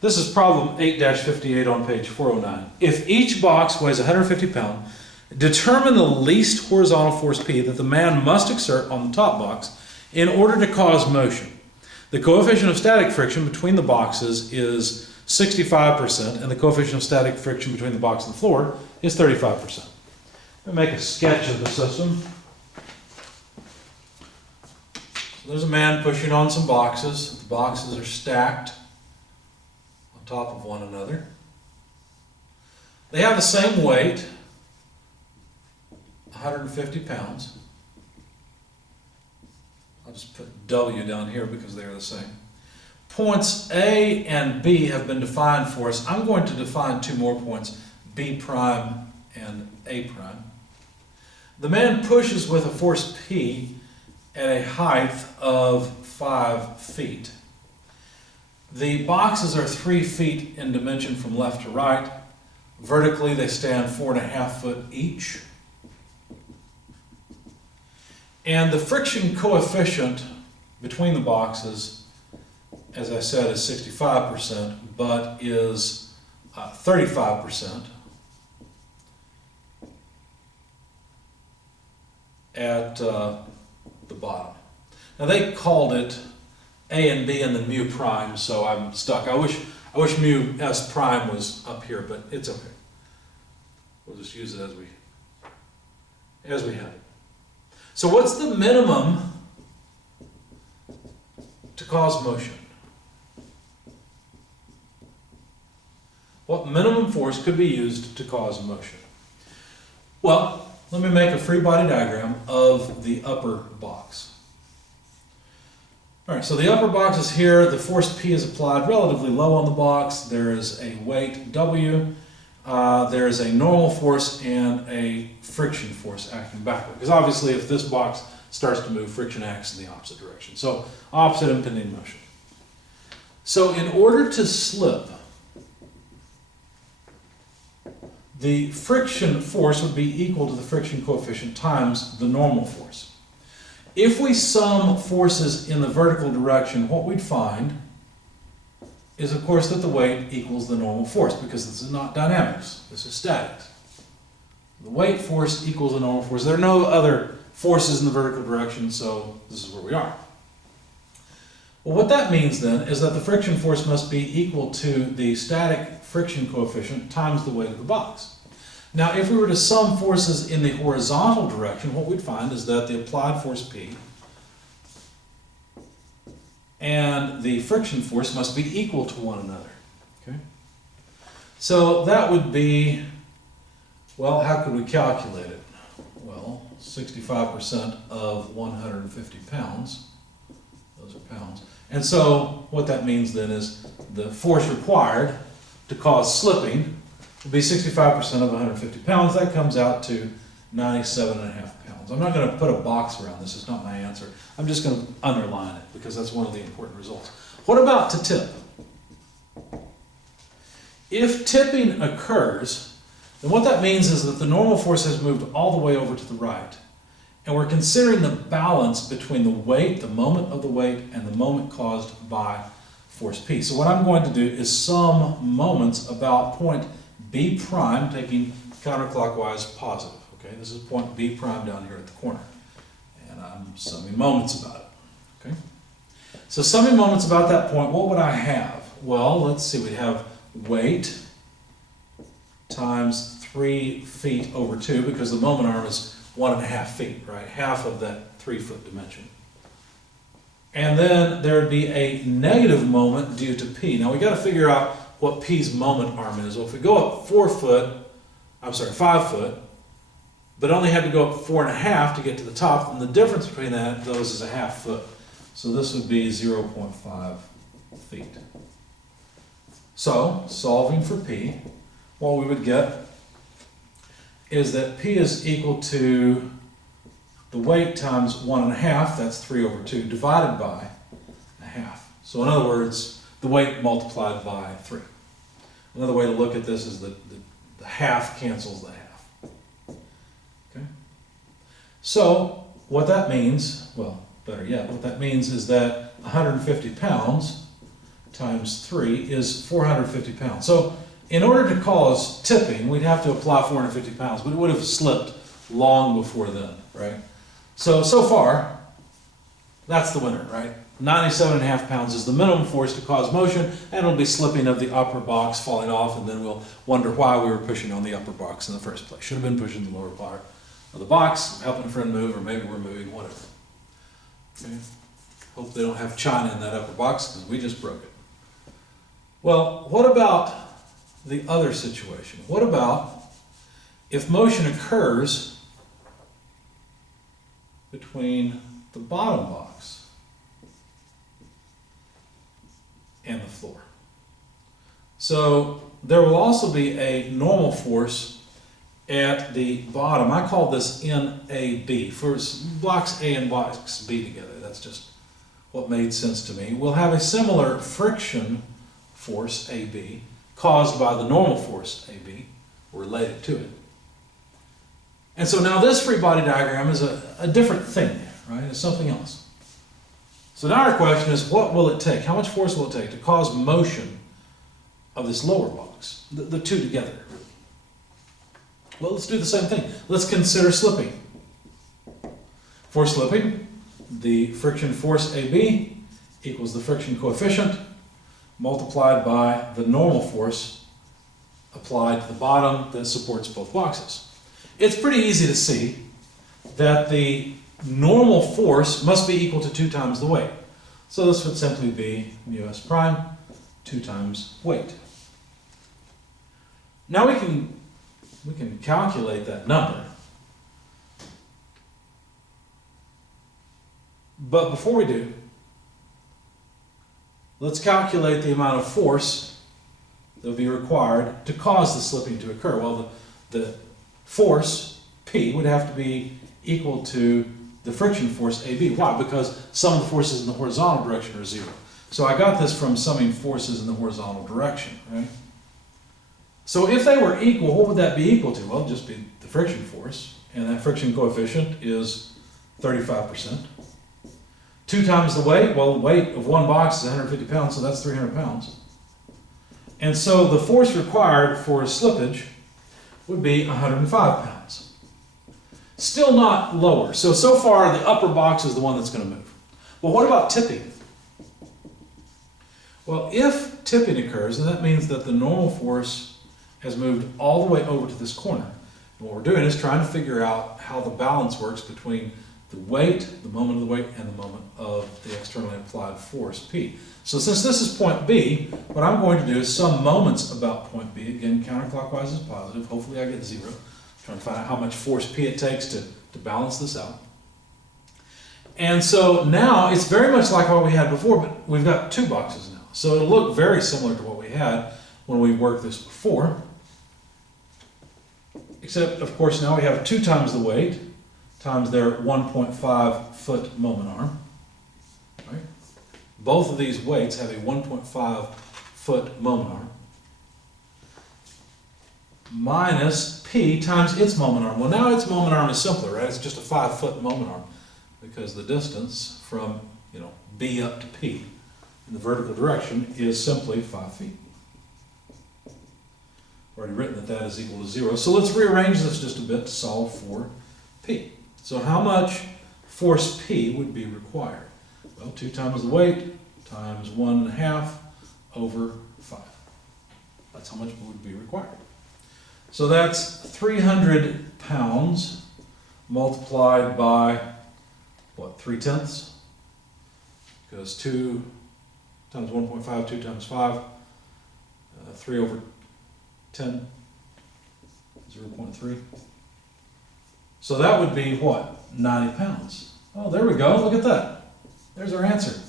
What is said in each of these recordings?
This is problem 8-58 on page 409. If each box weighs 150 pounds, determine the least horizontal force P that the man must exert on the top box in order to cause motion. The coefficient of static friction between the boxes is 65%, and the coefficient of static friction between the box and the floor is 35%. Let me make a sketch of the system. So there's a man pushing on some boxes. The boxes are stacked on top of one another. They have the same weight, 150 pounds. I'll just put W down here because they are the same. Points A and B have been defined for us. I'm going to define two more points, B prime and A prime. The man pushes with a force P at a height of 5 feet. The boxes are 3 feet in dimension from left to right. Vertically, they stand 4.5 foot each. And the friction coefficient between the boxes, as I said, is 65%, but is 35% at the bottom. Now they called it A and B and then mu prime, so I'm stuck. I wish mu S prime was up here, but it's okay. We'll just use it as we have it. So what's the minimum to cause motion? What minimum force could be used to cause motion? Well, let me make a free body diagram of the upper box. All right, so the upper box is here. The force P is applied relatively low on the box. There is a weight W. There is a normal force and a friction force acting backward. Because obviously if this box starts to move, friction acts in the opposite direction. So opposite impending motion. So in order to slip, the friction force would be equal to the friction coefficient times the normal force. If we sum forces in the vertical direction, what we'd find is, of course, that the weight equals the normal force, because this is not dynamics, this is statics. The weight force equals the normal force. There are no other forces in the vertical direction, so this is where we are. Well, what that means then is that the friction force must be equal to the static friction coefficient times the weight of the box. Now, if we were to sum forces in the horizontal direction, what we'd find is that the applied force P and the friction force must be equal to one another. Okay? So that would be, well, how could we calculate it? Well, 65% of 150 pounds, those are pounds. And so what that means then is the force required to cause slipping would be 65% of 150 pounds. That comes out to 97.5 pounds. I'm not going to put a box around this. It's not my answer. I'm just going to underline it because that's one of the important results. What about to tip? If tipping occurs, then what that means is that the normal force has moved all the way over to the right. And we're considering the balance between the weight, the moment of the weight, and the moment caused by force P. So what I'm going to do is sum moments about point B prime, taking counterclockwise positive. Okay, this is point B prime down here at the corner. And I'm summing moments about it. Okay? So summing moments about that point, what would I have? Well, let's see, we have weight times 3 feet over 2, because the moment arm is 1.5 feet, right? Half of that 3 foot dimension. And then there would be a negative moment due to P. Now we got to figure out what P's moment arm is. Well, if we go up 5 foot, but only had to go up 4.5 to get to the top, then the difference between those is a half foot. So this would be 0.5 feet. So, solving for P, what we would get is that P is equal to the weight times 1.5, that's 3 over 2, divided by a half. So in other words, the weight multiplied by 3. Another way to look at this is that the half cancels the half. Okay? So what that means, well, better yet, what that means is that 150 pounds times 3 is 450 pounds. So in order to cause tipping, we'd have to apply 450 pounds, but it would have slipped long before then, right? So far, that's the winner, right? 97.5 pounds is the minimum force to cause motion, and it'll be slipping of the upper box falling off, and then we'll wonder why we were pushing on the upper box in the first place. Should have been pushing the lower part of the box, helping a friend move, or maybe we're moving, whatever. Okay. Hope they don't have china in that upper box, because we just broke it. Well, what about the other situation? What about if motion occurs between the bottom box and the floor? So there will also be a normal force at the bottom. I call this NAB, for blocks A and blocks B together. That's just what made sense to me. We'll have a similar friction force AB caused by the normal force AB, related to it. And so now this free body diagram is a different thing, right? It's something else. So now our question is, what will it take? How much force will it take to cause motion of this lower box, the two together? Well, let's do the same thing. Let's consider slipping. For slipping, the friction force AB equals the friction coefficient multiplied by the normal force applied to the bottom that supports both boxes. It's pretty easy to see that the normal force must be equal to 2 times the weight. So this would simply be mu s prime, 2 times weight. Now we can calculate that number. But before we do, let's calculate the amount of force that will be required to cause the slipping to occur. Well, the force, P, would have to be equal to the friction force AB. Why? Because some of the forces in the horizontal direction are 0. So I got this from summing forces in the horizontal direction, right? So if they were equal, what would that be equal to? Well, it'd just be the friction force, and that friction coefficient is 35%. 2 times the weight, well, the weight of one box is 150 pounds, so that's 300 pounds. And so the force required for slippage would be 105 pounds. Still not lower. So far the upper box is the one that's going to move. Well, what about tipping? Well, if tipping occurs, then that means that the normal force has moved all the way over to this corner. And what we're doing is trying to figure out how the balance works between the weight, the moment of the weight, and the moment of the externally applied force, P. So since this is point B, what I'm going to do is sum moments about point B. Again, counterclockwise is positive. Hopefully I get 0. Trying to find out how much force P it takes to balance this out. And so now it's very much like what we had before, but we've got 2 boxes now. So it'll look very similar to what we had when we worked this before. Except, of course, now we have 2 times the weight times their 1.5 foot moment arm. Right? Both of these weights have a 1.5 foot moment arm. Minus P times its moment arm. Well, now its moment arm is simpler, right? It's just a 5 foot moment arm because the distance from, B up to P in the vertical direction is simply 5 feet. I've already written that is equal to 0. So let's rearrange this just a bit to solve for P. So how much force P would be required? Well, 2 times the weight times 1.5 over 5. That's how much would be required. So that's 300 pounds multiplied by, what, 3/10? Because 2 times 1.5, 2 times 5, 3 over 10, 0.3. So that would be what? 90 pounds. Oh, there we go. Look at that. There's our answer.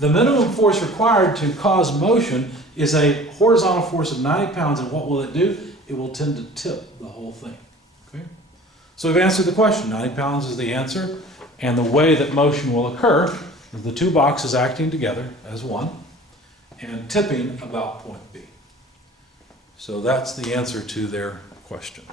The minimum force required to cause motion is a horizontal force of 90 pounds, and what will it do? It will tend to tip the whole thing. Okay? So we've answered the question. 90 pounds is the answer, and the way that motion will occur is the 2 boxes acting together as one and tipping about point B. So that's the answer to their question.